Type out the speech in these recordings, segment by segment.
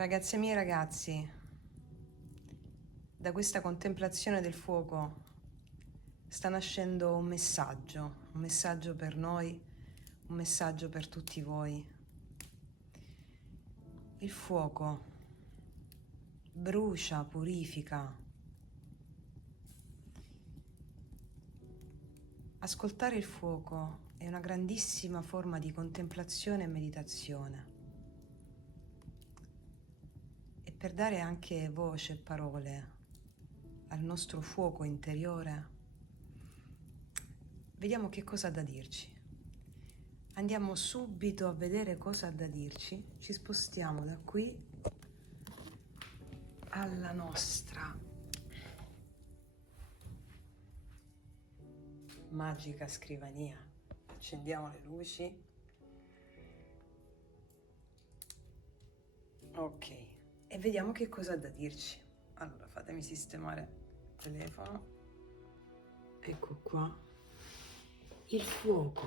Ragazze mie e ragazzi, da questa contemplazione del fuoco sta nascendo un messaggio per noi, un messaggio per tutti voi. Il fuoco brucia, purifica. Ascoltare il fuoco è una grandissima forma di contemplazione e meditazione. E per dare anche voce e parole al nostro fuoco interiore, vediamo che cosa ha da dirci. Andiamo subito a vedere cosa ha da dirci. Ci spostiamo da qui alla nostra magica scrivania. Accendiamo le luci. Ok, e vediamo che cosa ha da dirci. Allora, fatemi sistemare il telefono. Ecco qua. Il fuoco.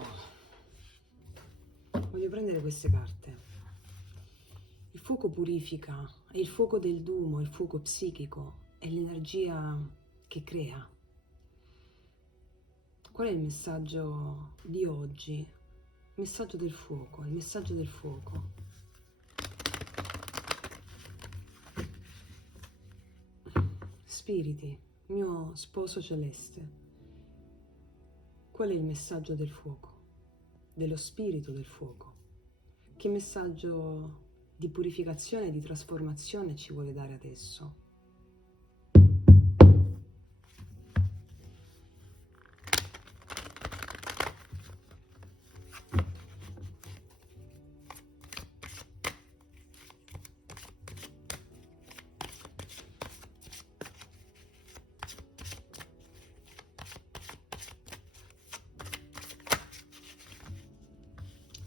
Voglio prendere queste carte. Il fuoco purifica, è il fuoco del Duomo, il fuoco psichico, è l'energia che crea. Qual è il messaggio di oggi? Il messaggio del fuoco, il messaggio del fuoco. Spiriti, mio sposo celeste, qual è il messaggio del fuoco? Dello spirito del fuoco? Che messaggio di purificazione e di trasformazione ci vuole dare adesso?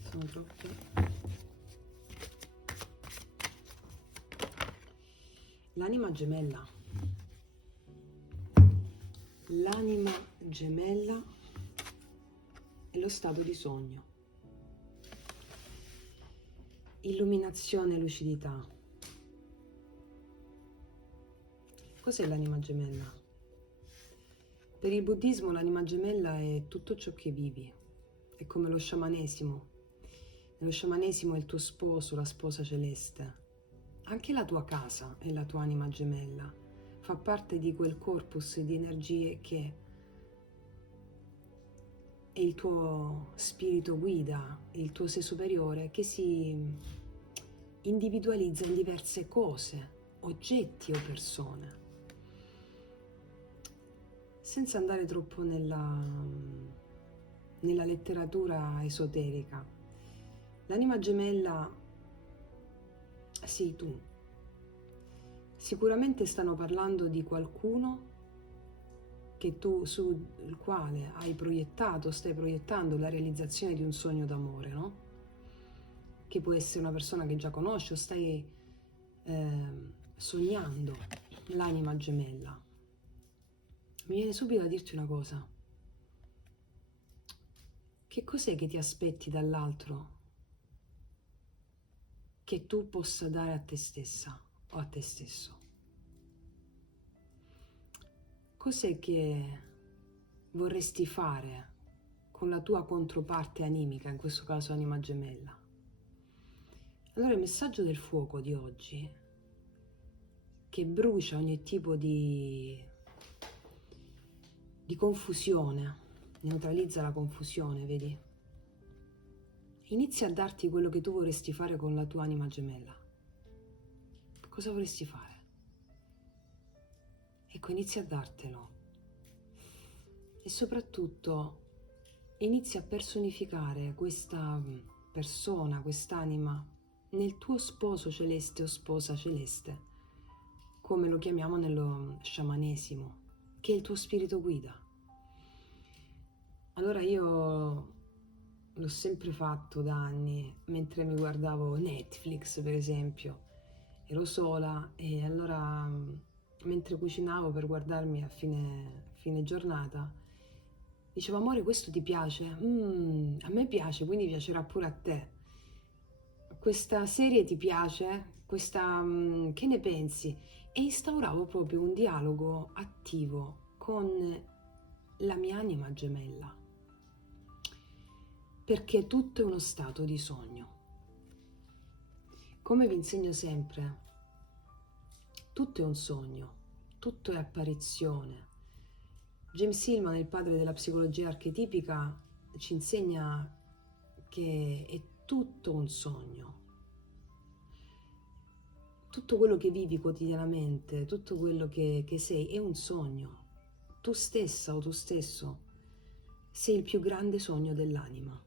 Sono troppe. L'anima gemella. L'anima gemella è lo stato di sogno. Illuminazione e lucidità. Cos'è l'anima gemella? Per il buddismo l'anima gemella è tutto ciò che vivi. È come lo sciamanesimo. Nello sciamanesimo è il tuo sposo, la sposa celeste. Anche la tua casa è la tua anima gemella. Fa parte di quel corpus di energie che è il tuo spirito guida, il tuo sé superiore che si individualizza in diverse cose, oggetti o persone. Senza andare troppo nella letteratura esoterica, l'anima gemella, sì, tu. Sicuramente stanno parlando di qualcuno che tu, sul quale hai proiettato, stai proiettando la realizzazione di un sogno d'amore, no? Che può essere una persona che già conosci o stai sognando l'anima gemella. Mi viene subito a dirti una cosa. Che cos'è che ti aspetti dall'altro che tu possa dare a te stessa o a te stesso? Cos'è che vorresti fare con la tua controparte animica, in questo caso anima gemella? Allora il messaggio del fuoco di oggi, che brucia ogni tipo di confusione, neutralizza la confusione, vedi? Inizia a darti quello che tu vorresti fare con la tua anima gemella. Cosa vorresti fare? Ecco, inizia a dartelo. E soprattutto inizia a personificare questa persona, quest'anima, nel tuo sposo celeste o sposa celeste, come lo chiamiamo nello sciamanesimo, che è il tuo spirito guida. Allora io l'ho sempre fatto da anni, mentre mi guardavo Netflix per esempio, ero sola e allora mentre cucinavo per guardarmi a fine giornata, dicevo amore questo ti piace? A me piace, quindi piacerà pure a te. questa serie ti piace? Che ne pensi? E instauravo proprio un dialogo attivo con la mia anima gemella, perché tutto è uno stato di sogno. Come vi insegno sempre, tutto è un sogno, tutto è apparizione. James Hillman, il padre della psicologia archetipica, ci insegna che è tutto un sogno. Tutto quello che vivi quotidianamente, tutto quello che sei è un sogno. Tu stessa o tu stesso sei il più grande sogno dell'anima.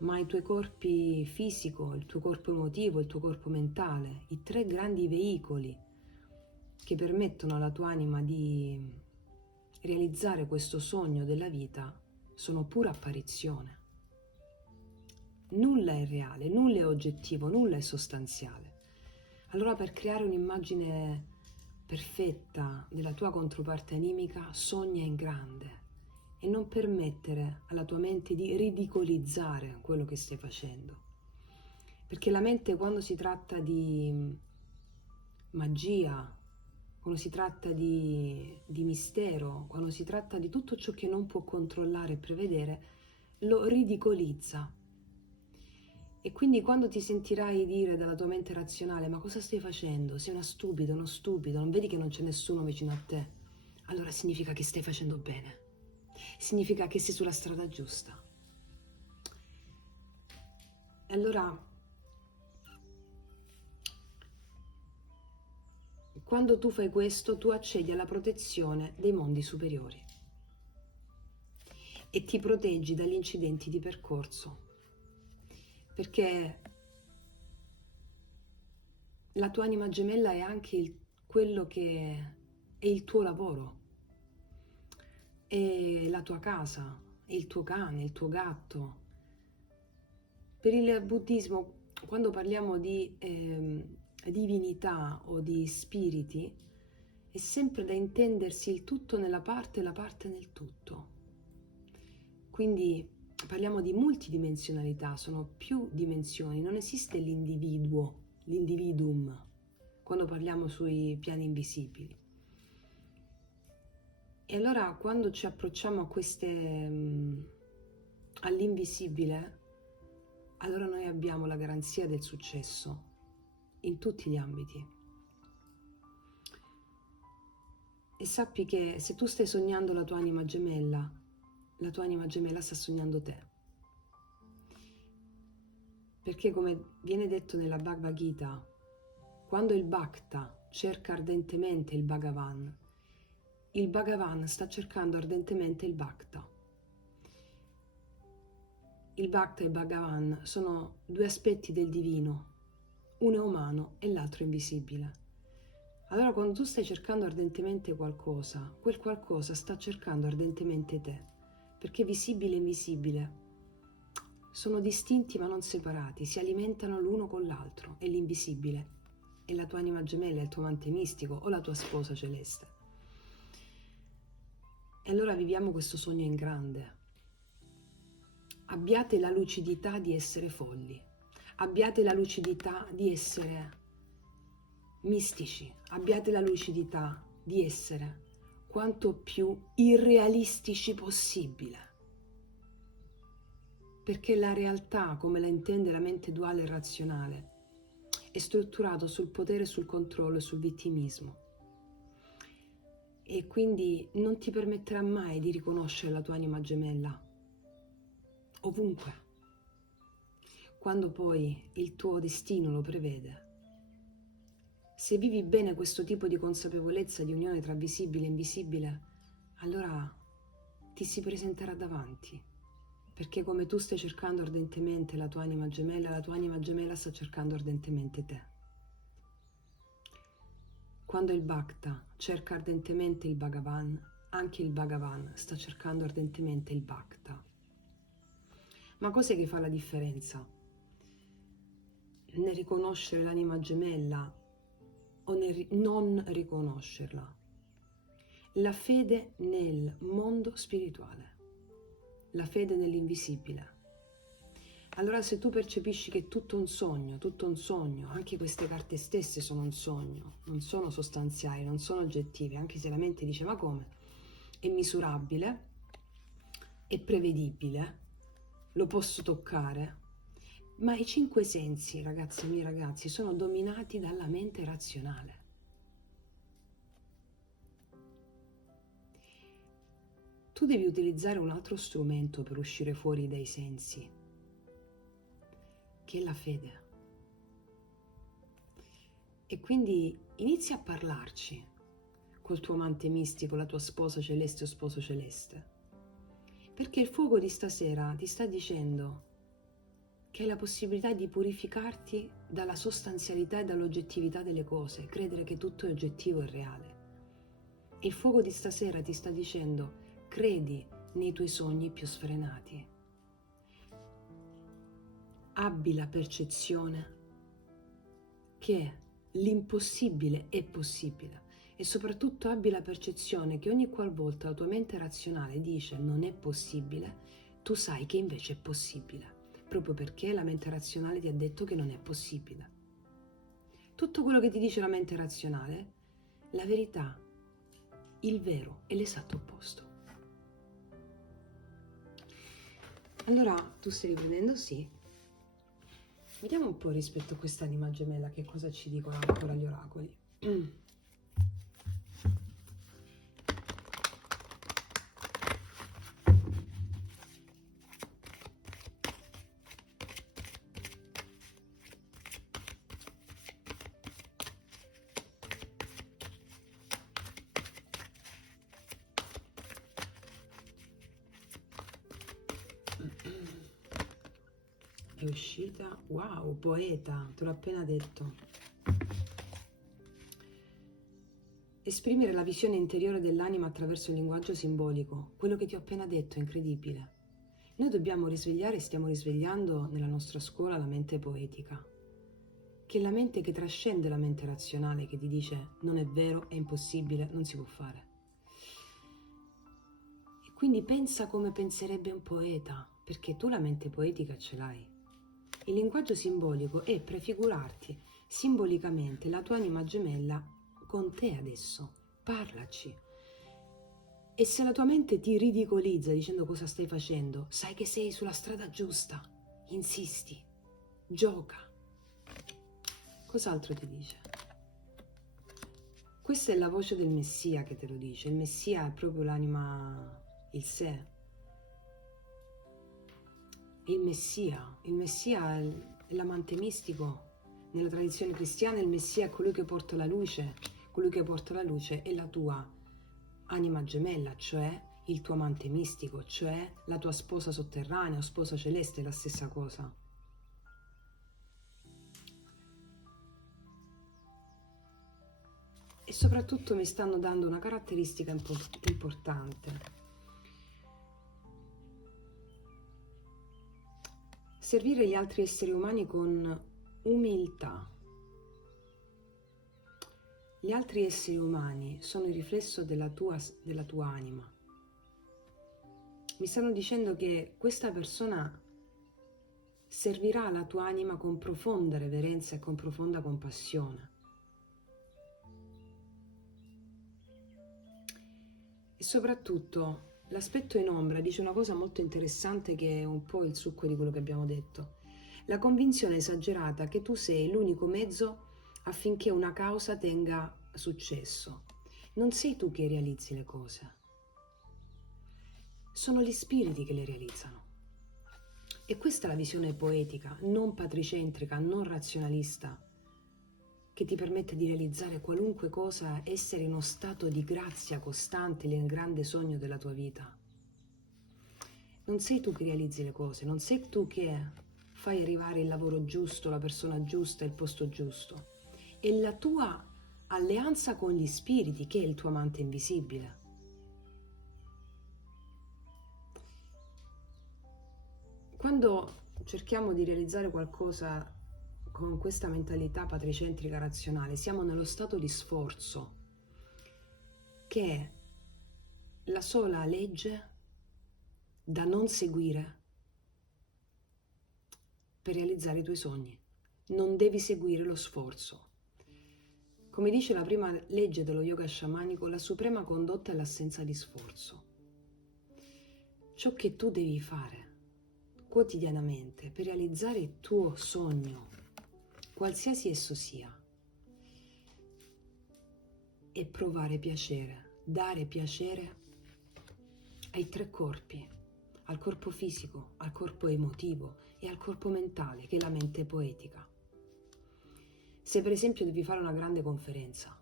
Ma i tuoi corpi fisico, il tuo corpo emotivo, il tuo corpo mentale, i tre grandi veicoli che permettono alla tua anima di realizzare questo sogno della vita, sono pura apparizione. Nulla è reale, nulla è oggettivo, nulla è sostanziale. Allora, per creare un'immagine perfetta della tua controparte animica, sogna in grande e non permettere alla tua mente di ridicolizzare quello che stai facendo. Perché la mente, quando si tratta di magia, quando si tratta di mistero, quando si tratta di tutto ciò che non può controllare e prevedere, lo ridicolizza. E quindi quando ti sentirai dire dalla tua mente razionale: ma cosa stai facendo? Sei una stupida, uno stupido, non vedi che non c'è nessuno vicino a te? Allora significa che stai facendo bene. Significa che sei sulla strada giusta. E allora, quando tu fai questo, tu accedi alla protezione dei mondi superiori e ti proteggi dagli incidenti di percorso, perché la tua anima gemella è anche quello che è il tuo lavoro, è la tua casa, è il tuo cane, il tuo gatto. Per il buddismo, quando parliamo di divinità o di spiriti, è sempre da intendersi il tutto nella parte e la parte nel tutto. Quindi parliamo di multidimensionalità, sono più dimensioni, non esiste l'individuo, l'individuum, quando parliamo sui piani invisibili. E allora quando ci approcciamo a all'invisibile, allora noi abbiamo la garanzia del successo in tutti gli ambiti. E sappi che se tu stai sognando la tua anima gemella sta sognando te. Perché, come viene detto nella Bhagavad Gita, quando il Bhakta cerca ardentemente il Bhagavan sta cercando ardentemente il Bhakta. Il Bhakta e il Bhagavan sono due aspetti del divino, uno è umano e l'altro è invisibile. Allora, quando tu stai cercando ardentemente qualcosa, quel qualcosa sta cercando ardentemente te, perché visibile e invisibile sono distinti ma non separati, si alimentano l'uno con l'altro, e l'invisibile è la tua anima gemella, il tuo amante mistico o la tua sposa celeste. E allora viviamo questo sogno in grande. Abbiate la lucidità di essere folli, abbiate la lucidità di essere mistici, abbiate la lucidità di essere quanto più irrealistici possibile. Perché la realtà, come la intende la mente duale e razionale, è strutturato sul potere, sul controllo e sul vittimismo. E quindi non ti permetterà mai di riconoscere la tua anima gemella ovunque. Quando poi il tuo destino lo prevede, se vivi bene questo tipo di consapevolezza di unione tra visibile e invisibile, allora ti si presenterà davanti. Perché come tu stai cercando ardentemente la tua anima gemella sta cercando ardentemente te. Quando il Bhakta cerca ardentemente il Bhagavan, anche il Bhagavan sta cercando ardentemente il Bhakta. Ma cos'è che fa la differenza? Nel riconoscere l'anima gemella o nel non riconoscerla? La fede nel mondo spirituale, la fede nell'invisibile. Allora se tu percepisci che è tutto un sogno, anche queste carte stesse sono un sogno, non sono sostanziali, non sono oggettive, anche se la mente dice ma come? È misurabile, è prevedibile, lo posso toccare, ma i cinque sensi, ragazzi miei ragazzi, sono dominati dalla mente razionale. Tu devi utilizzare un altro strumento per uscire fuori dai sensi, che è la fede. E quindi inizia a parlarci col tuo amante mistico, la tua sposa celeste o sposo celeste. Perché il fuoco di stasera ti sta dicendo che hai la possibilità di purificarti dalla sostanzialità e dall'oggettività delle cose, credere che tutto è oggettivo e reale. E il fuoco di stasera ti sta dicendo credi nei tuoi sogni più sfrenati. Abbi la percezione che l'impossibile è possibile e soprattutto abbi la percezione che ogni qualvolta la tua mente razionale dice non è possibile, tu sai che invece è possibile, proprio perché la mente razionale ti ha detto che non è possibile. Tutto quello che ti dice la mente razionale, la verità, il vero è l'esatto opposto. Allora tu stai riprendendo, sì. Vediamo un po' rispetto a quest'anima gemella che cosa ci dicono ancora gli oracoli. È uscita, wow, poeta, te l'ho appena detto. Esprimere la visione interiore dell'anima attraverso il linguaggio simbolico, quello che ti ho appena detto è incredibile. Noi dobbiamo risvegliare, stiamo risvegliando nella nostra scuola la mente poetica, che è la mente che trascende la mente razionale, che ti dice non è vero, è impossibile, non si può fare. E quindi pensa come penserebbe un poeta, perché tu la mente poetica ce l'hai. Il linguaggio simbolico è prefigurarti simbolicamente la tua anima gemella con te adesso. Parlaci. E se la tua mente ti ridicolizza dicendo cosa stai facendo, sai che sei sulla strada giusta. Insisti. Gioca. Cos'altro ti dice? Questa è la voce del Messia che te lo dice. Il Messia è proprio l'anima, il sé. Il Messia è l'amante mistico. Nella tradizione cristiana il Messia è colui che porta la luce è la tua anima gemella, cioè il tuo amante mistico, cioè la tua sposa sotterranea o sposa celeste, è la stessa cosa. E soprattutto mi stanno dando una caratteristica importante. Servire gli altri esseri umani con umiltà. Gli altri esseri umani sono il riflesso della tua anima. Mi stanno dicendo che questa persona servirà la tua anima con profonda reverenza e con profonda compassione. E soprattutto l'aspetto in ombra dice una cosa molto interessante che è un po' il succo di quello che abbiamo detto. La convinzione esagerata che tu sei l'unico mezzo affinché una causa tenga successo. Non sei tu che realizzi le cose, sono gli spiriti che le realizzano. E questa è la visione poetica, non patricentrica, non razionalista, che ti permette di realizzare qualunque cosa, essere in uno stato di grazia costante nel grande sogno della tua vita. Non sei tu che realizzi le cose, non sei tu che fai arrivare il lavoro giusto, la persona giusta, il posto giusto. È la tua alleanza con gli spiriti che è il tuo amante invisibile. Quando cerchiamo di realizzare qualcosa con questa mentalità patricentrica razionale, siamo nello stato di sforzo, che è la sola legge da non seguire per realizzare i tuoi sogni. Non devi seguire lo sforzo. Come dice la prima legge dello yoga sciamanico, la suprema condotta è l'assenza di sforzo. Ciò che tu devi fare quotidianamente per realizzare il tuo sogno, qualsiasi esso sia, è provare piacere, dare piacere ai tre corpi, al corpo fisico, al corpo emotivo e al corpo mentale, che è la mente poetica. Se per esempio devi fare una grande conferenza,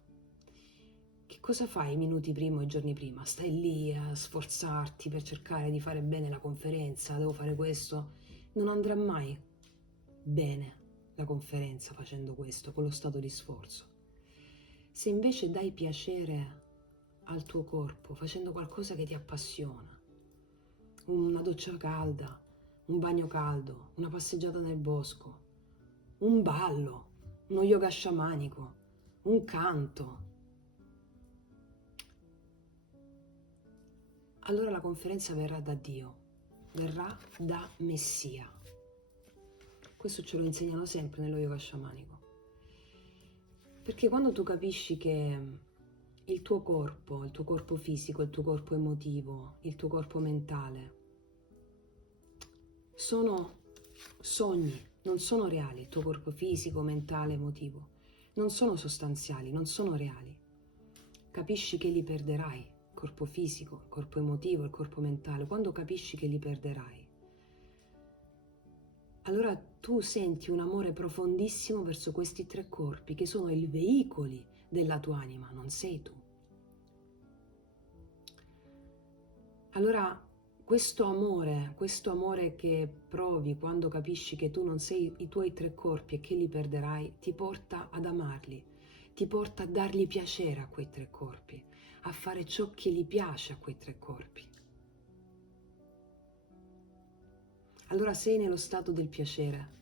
che cosa fai i minuti prima o i giorni prima? Stai lì a sforzarti per cercare di fare bene la conferenza, devo fare questo. Non andrà mai bene la conferenza facendo questo, con lo stato di sforzo. Se invece dai piacere al tuo corpo facendo qualcosa che ti appassiona, una doccia calda, un bagno caldo, una passeggiata nel bosco, un ballo, uno yoga sciamanico, un canto, allora la conferenza verrà da Dio, verrà da Messia. Questo ce lo insegnano sempre nello yoga sciamanico. Perché quando tu capisci che il tuo corpo fisico, il tuo corpo emotivo, il tuo corpo mentale sono sogni, non sono reali, il tuo corpo fisico, mentale, emotivo, non sono sostanziali, non sono reali. Capisci che li perderai, il corpo fisico, il corpo emotivo, il corpo mentale, quando capisci che li perderai, allora tu senti un amore profondissimo verso questi tre corpi che sono i veicoli della tua anima, non sei tu. Allora questo amore che provi quando capisci che tu non sei i tuoi tre corpi e che li perderai, ti porta ad amarli, ti porta a dargli piacere a quei tre corpi, a fare ciò che gli piace a quei tre corpi. Allora sei nello stato del piacere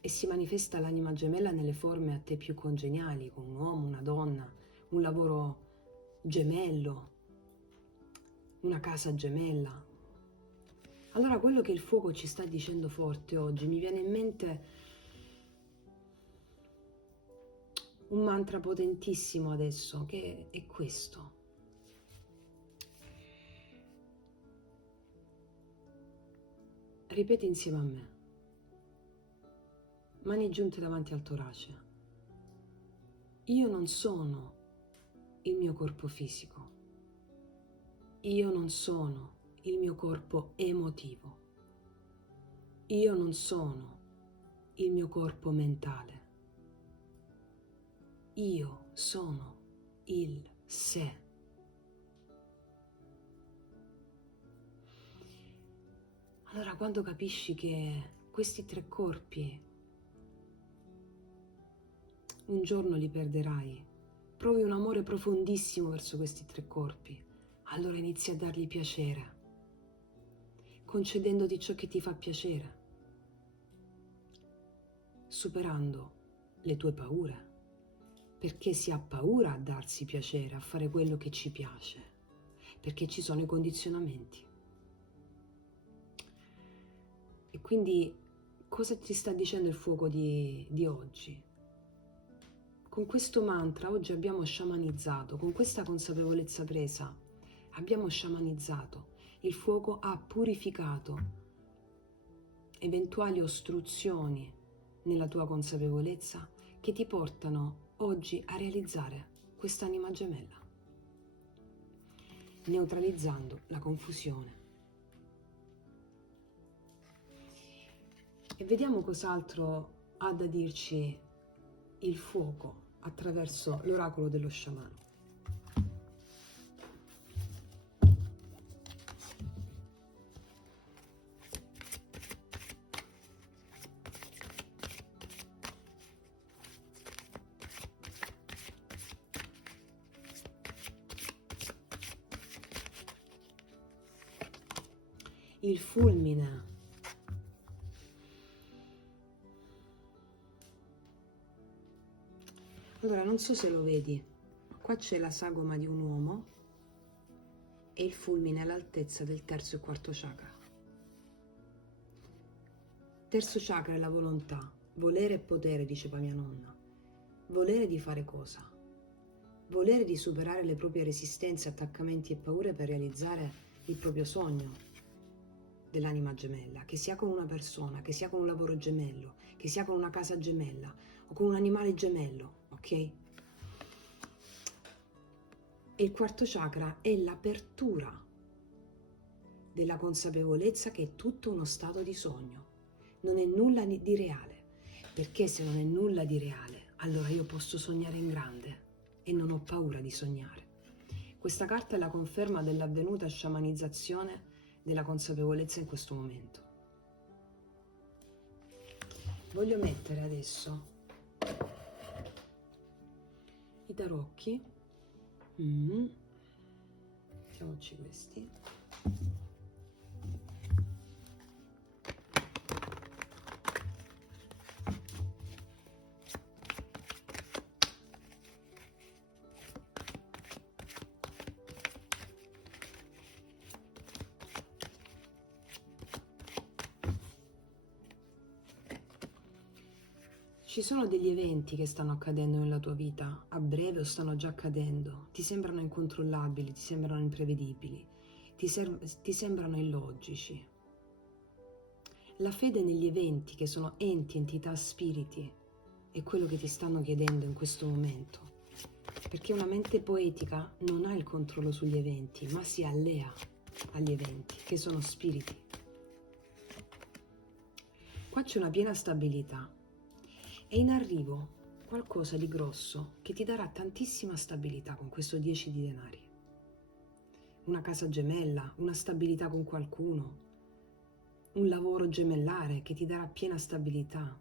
e si manifesta l'anima gemella nelle forme a te più congeniali, con un uomo, una donna, un lavoro gemello, una casa gemella. Allora quello che il fuoco ci sta dicendo forte oggi, mi viene in mente un mantra potentissimo adesso, che è questo. Ripeti insieme a me. Mani giunte davanti al torace. Io non sono il mio corpo fisico. Io non sono il mio corpo emotivo. Io non sono il mio corpo mentale. Io sono il sé. Allora, quando capisci che questi tre corpi un giorno li perderai, provi un amore profondissimo verso questi tre corpi, allora inizi a dargli piacere, concedendoti ciò che ti fa piacere, superando le tue paure, perché si ha paura a darsi piacere, a fare quello che ci piace, perché ci sono i condizionamenti. E quindi cosa ti sta dicendo il fuoco di oggi? Con questo mantra oggi abbiamo sciamanizzato, con questa consapevolezza presa, abbiamo sciamanizzato. Il fuoco ha purificato eventuali ostruzioni nella tua consapevolezza che ti portano oggi a realizzare quest'anima gemella, neutralizzando la confusione. E vediamo cos'altro ha da dirci il fuoco attraverso l'oracolo dello sciamano. Il fulmine. Allora, non so se lo vedi, qua c'è la sagoma di un uomo e il fulmine all'altezza del terzo e quarto chakra. Terzo chakra è la volontà, volere e potere, diceva mia nonna. Volere di fare cosa? Volere di superare le proprie resistenze, attaccamenti e paure per realizzare il proprio sogno dell'anima gemella, che sia con una persona, che sia con un lavoro gemello, che sia con una casa gemella o con un animale gemello, ok? E il quarto chakra è l'apertura della consapevolezza che è tutto uno stato di sogno, non è nulla di reale, perché se non è nulla di reale, allora io posso sognare in grande e non ho paura di sognare. Questa carta è la conferma dell'avvenuta sciamanizzazione della consapevolezza in questo momento. Voglio mettere adesso i tarocchi. Mettiamoci questi. Ci sono degli eventi che stanno accadendo nella tua vita, a breve o stanno già accadendo, ti sembrano incontrollabili, ti sembrano imprevedibili, ti sembrano illogici. La fede negli eventi, che sono enti, entità, spiriti, è quello che ti stanno chiedendo in questo momento. Perché una mente poetica non ha il controllo sugli eventi, ma si allea agli eventi, che sono spiriti. Qua c'è una piena stabilità. È in arrivo qualcosa di grosso che ti darà tantissima stabilità con questo 10 di denari. Una casa gemella, una stabilità con qualcuno, un lavoro gemellare che ti darà piena stabilità.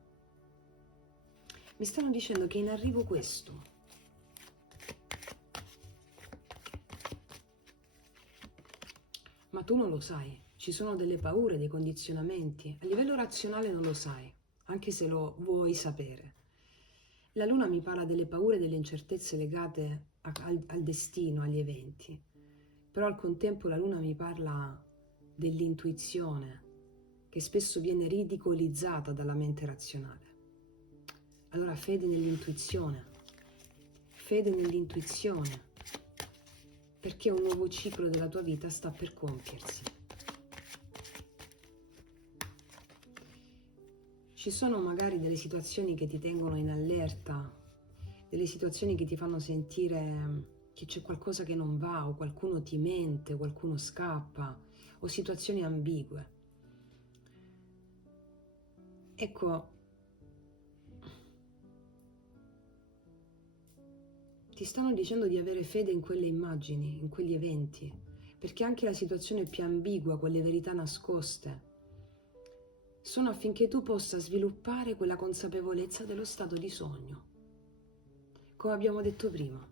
Mi stanno dicendo che è in arrivo questo. Ma tu non lo sai, ci sono delle paure, dei condizionamenti. A livello razionale non lo sai, anche se lo vuoi sapere. La luna mi parla delle paure e delle incertezze legate al destino, agli eventi. Però al contempo la luna mi parla dell'intuizione, che spesso viene ridicolizzata dalla mente razionale. Allora fede nell'intuizione, perché un nuovo ciclo della tua vita sta per compiersi. Ci sono magari delle situazioni che ti tengono in allerta, delle situazioni che ti fanno sentire che c'è qualcosa che non va, o qualcuno ti mente, qualcuno scappa, o situazioni ambigue. Ecco, ti stanno dicendo di avere fede in quelle immagini, in quegli eventi, perché anche la situazione più ambigua, quelle verità nascoste, sono affinché tu possa sviluppare quella consapevolezza dello stato di sogno, come abbiamo detto prima.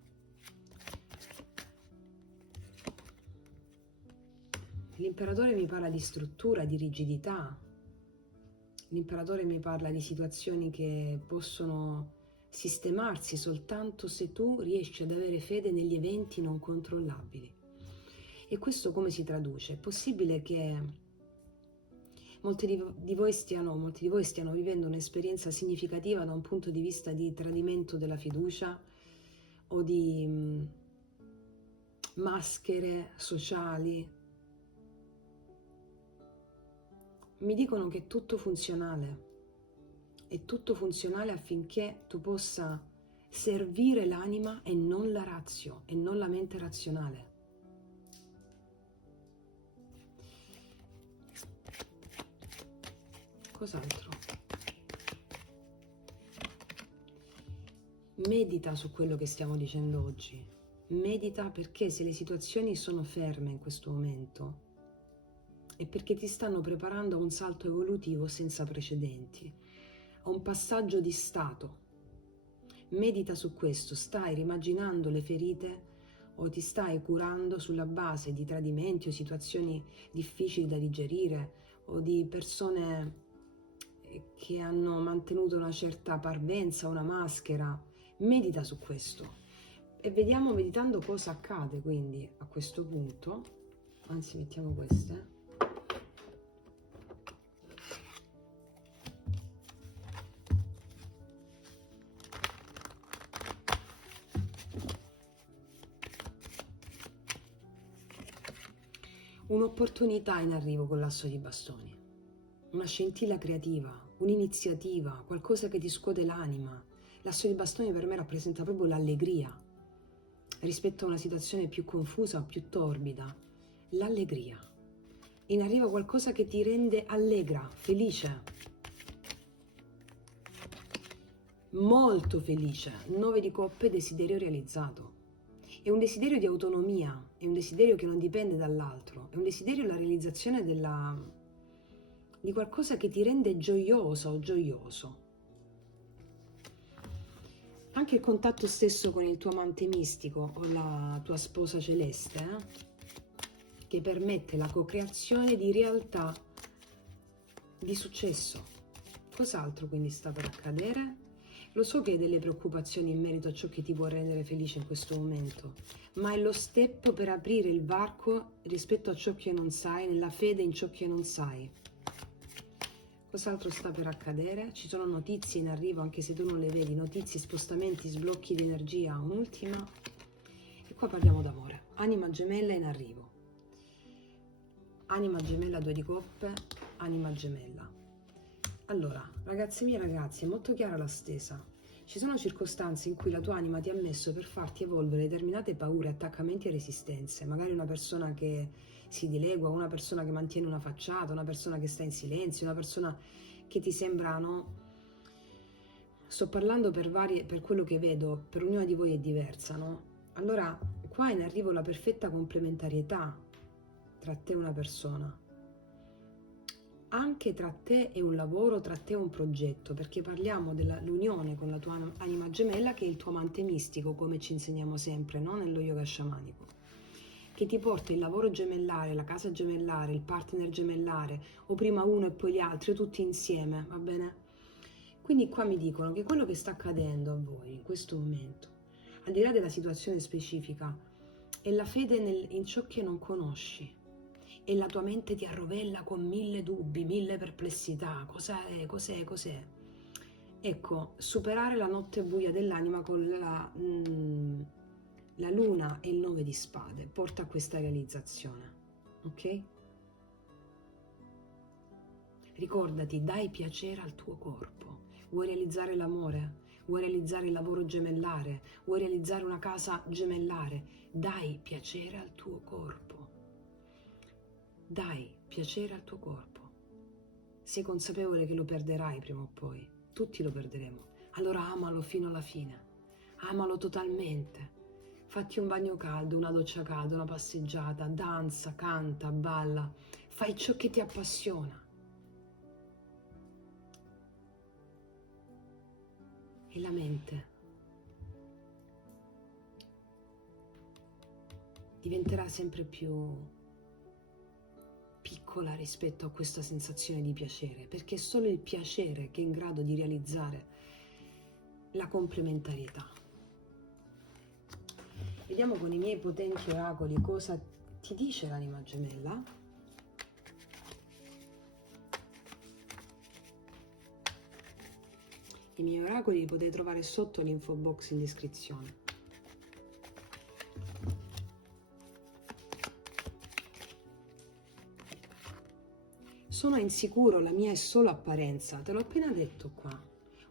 L'imperatore mi parla di struttura, di rigidità. L'imperatore mi parla di situazioni che possono sistemarsi soltanto se tu riesci ad avere fede negli eventi non controllabili. E questo come si traduce? È possibile che molti di voi stiano vivendo un'esperienza significativa da un punto di vista di tradimento della fiducia o di maschere sociali. Mi dicono che è tutto funzionale affinché tu possa servire l'anima e non la razio, e non la mente razionale. Cos'altro? Medita su quello che stiamo dicendo oggi. Medita, perché se le situazioni sono ferme in questo momento è perché ti stanno preparando a un salto evolutivo senza precedenti, a un passaggio di stato. Medita su questo, stai rimaginando le ferite o ti stai curando sulla base di tradimenti o situazioni difficili da digerire o di persone che hanno mantenuto una certa parvenza, una maschera. Medita su questo e vediamo, meditando, cosa accade. Quindi a questo punto, anzi mettiamo queste, un'opportunità in arrivo con l'asso di bastoni, una scintilla creativa, un'iniziativa, qualcosa che ti scuote l'anima. L'asso di bastoni per me rappresenta proprio l'allegria rispetto a una situazione più confusa o più torbida. L'allegria. In arrivo qualcosa che ti rende allegra, felice, molto felice. 9 di coppe, desiderio realizzato. È un desiderio di autonomia, è un desiderio che non dipende dall'altro, è un desiderio della realizzazione di qualcosa che ti rende gioiosa o gioioso. Anche il contatto stesso con il tuo amante mistico o la tua sposa celeste, che permette la co-creazione di realtà di successo. Cos'altro quindi sta per accadere? Lo so che hai delle preoccupazioni in merito a ciò che ti può rendere felice in questo momento, ma è lo step per aprire il varco rispetto a ciò che non sai, nella fede in ciò che non sai. Cos'altro sta per accadere? Ci sono notizie in arrivo, anche se tu non le vedi, notizie, spostamenti, sblocchi di energia, un'ultima. E qua parliamo d'amore. Anima gemella in arrivo. Anima gemella 2 di coppe, anima gemella. Allora, ragazzi miei ragazzi, è molto chiara la stesa. Ci sono circostanze in cui la tua anima ti ha messo per farti evolvere determinate paure, attaccamenti e resistenze. Magari una persona che si dilegua, una persona che mantiene una facciata, una persona che sta in silenzio, una persona che ti sembra, no? Sto parlando per quello che vedo, per ognuna di voi è diversa, no? Allora, qua in arrivo la perfetta complementarietà tra te e una persona. Anche tra te e un lavoro, tra te e un progetto, perché parliamo dell'unione con la tua anima gemella, che è il tuo amante mistico, come ci insegniamo sempre, no? Nello yoga sciamanico, che ti porta il lavoro gemellare, la casa gemellare, il partner gemellare, o prima uno e poi gli altri, o tutti insieme, va bene? Quindi qua mi dicono che quello che sta accadendo a voi in questo momento, al di là della situazione specifica, è la fede in ciò che non conosci. E la tua mente ti arrovella con 1000 dubbi, 1000 perplessità. Cos'è? Cos'è? Cos'è? Ecco, superare la notte buia dell'anima con la luna e il 9 di spade porta a questa realizzazione, ok? Ricordati, dai piacere al tuo corpo. Vuoi realizzare l'amore? Vuoi realizzare il lavoro gemellare? Vuoi realizzare una casa gemellare? Dai piacere al tuo corpo. Dai piacere al tuo corpo. Sii consapevole che lo perderai prima o poi. Tutti lo perderemo. Allora amalo fino alla fine. Amalo totalmente. Fatti un bagno caldo, una doccia calda, una passeggiata, danza, canta, balla. Fai ciò che ti appassiona. E la mente diventerà sempre più piccola rispetto a questa sensazione di piacere, perché è solo il piacere che è in grado di realizzare la complementarietà. Vediamo con i miei potenti oracoli cosa ti dice l'anima gemella. I miei oracoli li potete trovare sotto l'info box in descrizione. Sono insicuro, la mia è solo apparenza, te l'ho appena detto qua.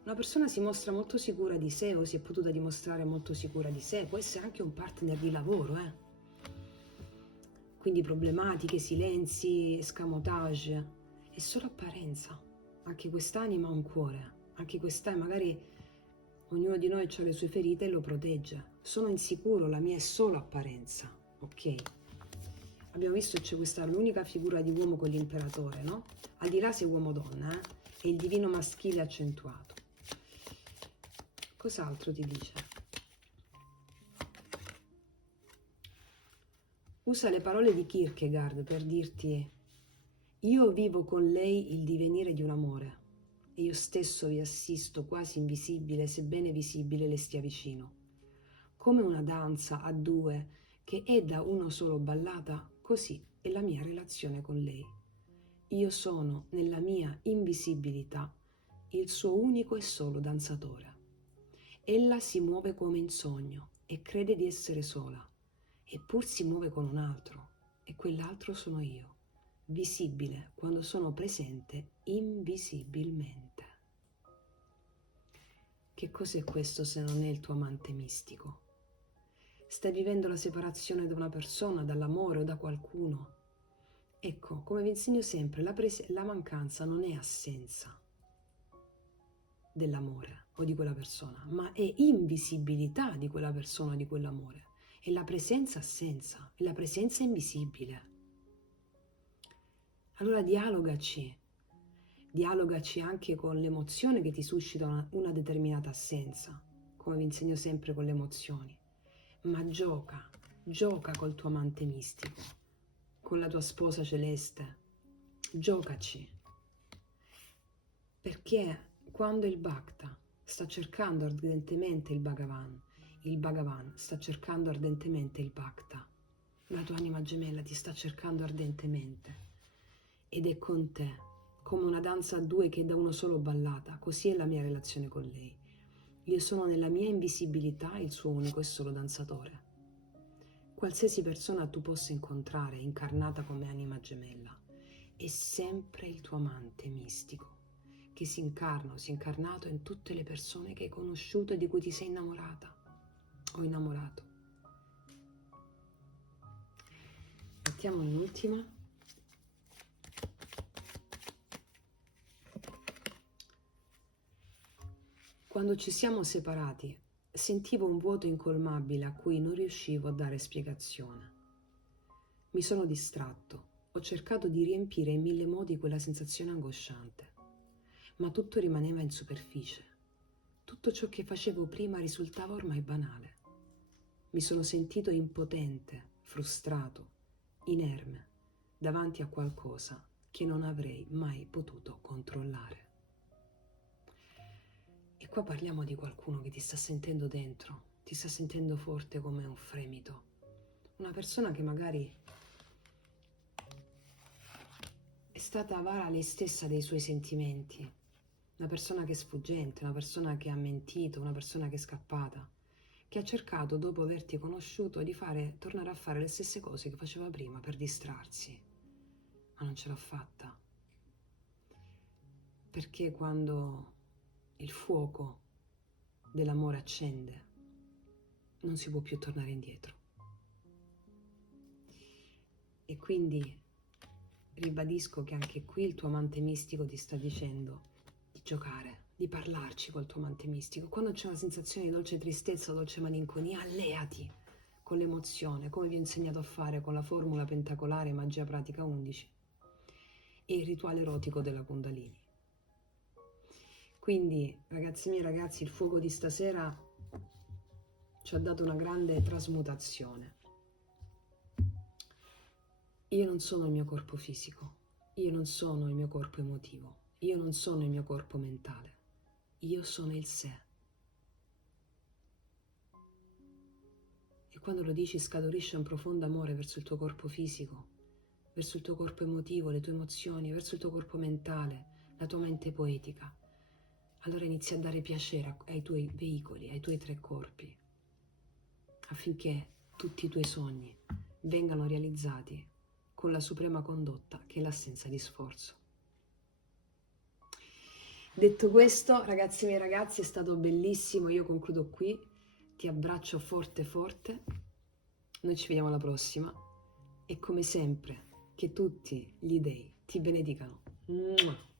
Una persona si mostra molto sicura di sé o si è potuta dimostrare molto sicura di sé, può essere anche un partner di lavoro, Quindi problematiche, silenzi, escamotage, è solo apparenza. Anche quest'anima ha un cuore, anche quest'anima, magari ognuno di noi ha le sue ferite e lo protegge. Sono insicuro, la mia è solo apparenza, ok? Abbiamo visto che c'è questa l'unica figura di uomo con l'imperatore, no? Al di là se uomo o donna, è il divino maschile accentuato. Cos'altro ti dice? Usa le parole di Kierkegaard per dirti: io vivo con lei il divenire di un amore e io stesso vi assisto quasi invisibile, sebbene visibile le stia vicino. Come una danza a due che è da uno solo ballata, così è la mia relazione con lei. Io sono, nella mia invisibilità, il suo unico e solo danzatore. Ella si muove come in sogno e crede di essere sola, eppur si muove con un altro. e quell'altro sono io, visibile quando sono presente invisibilmente. Che cos'è questo se non è il tuo amante mistico? Stai vivendo la separazione da una persona, dall'amore o da qualcuno? Ecco, come vi insegno sempre, la mancanza non è assenza dell'amore o di quella persona, ma è invisibilità di quella persona o di quell'amore. È la presenza assenza, è la presenza invisibile. Allora dialogaci anche con l'emozione che ti suscita una determinata assenza, come vi insegno sempre con le emozioni, ma gioca col tuo amante mistico, con la tua sposa celeste, giocaci, perché quando il Bhakta sta cercando ardentemente il Bhagavan sta cercando ardentemente il Bhakta, la tua anima gemella ti sta cercando ardentemente ed è con te, come una danza a due che è da uno solo ballata, così è la mia relazione con lei. Io sono nella mia invisibilità il suo unico e solo danzatore. Qualsiasi persona tu possa incontrare incarnata come anima gemella è sempre il tuo amante mistico che si incarna o si è incarnato in tutte le persone che hai conosciuto e di cui ti sei innamorata o innamorato. Mettiamo l'ultima. Quando ci siamo separati, sentivo un vuoto incolmabile a cui non riuscivo a dare spiegazione. Mi sono distratto, ho cercato di riempire in 1000 modi quella sensazione angosciante, ma tutto rimaneva in superficie. Tutto ciò che facevo prima risultava ormai banale. Mi sono sentito impotente, frustrato, inerme, davanti a qualcosa che non avrei mai potuto controllare. E qua parliamo di qualcuno che ti sta sentendo dentro, ti sta sentendo forte come un fremito. Una persona che magari è stata avara lei stessa dei suoi sentimenti. Una persona che è sfuggente, una persona che ha mentito, una persona che è scappata, che ha cercato, dopo averti conosciuto, di tornare a fare le stesse cose che faceva prima per distrarsi, ma non ce l'ha fatta. Perché quando il fuoco dell'amore accende, non si può più tornare indietro. E quindi ribadisco che anche qui il tuo amante mistico ti sta dicendo di giocare, di parlarci col tuo amante mistico. Quando c'è una sensazione di dolce tristezza o dolce malinconia, alleati con l'emozione, come vi ho insegnato a fare con la formula pentacolare Magia Pratica 11 e il rituale erotico della Kundalini. Quindi, ragazzi miei, ragazzi, il fuoco di stasera ci ha dato una grande trasmutazione. Io non sono il mio corpo fisico, io non sono il mio corpo emotivo, io non sono il mio corpo mentale, io sono il sé. E quando lo dici scaturisce un profondo amore verso il tuo corpo fisico, verso il tuo corpo emotivo, le tue emozioni, verso il tuo corpo mentale, la tua mente poetica. Allora inizi a dare piacere ai tuoi veicoli, ai tuoi 3 corpi, affinché tutti i tuoi sogni vengano realizzati con la suprema condotta che è l'assenza di sforzo. Detto questo, ragazzi miei ragazzi, è stato bellissimo, io concludo qui, ti abbraccio forte forte, noi ci vediamo alla prossima e come sempre che tutti gli dei ti benedicano. Mua.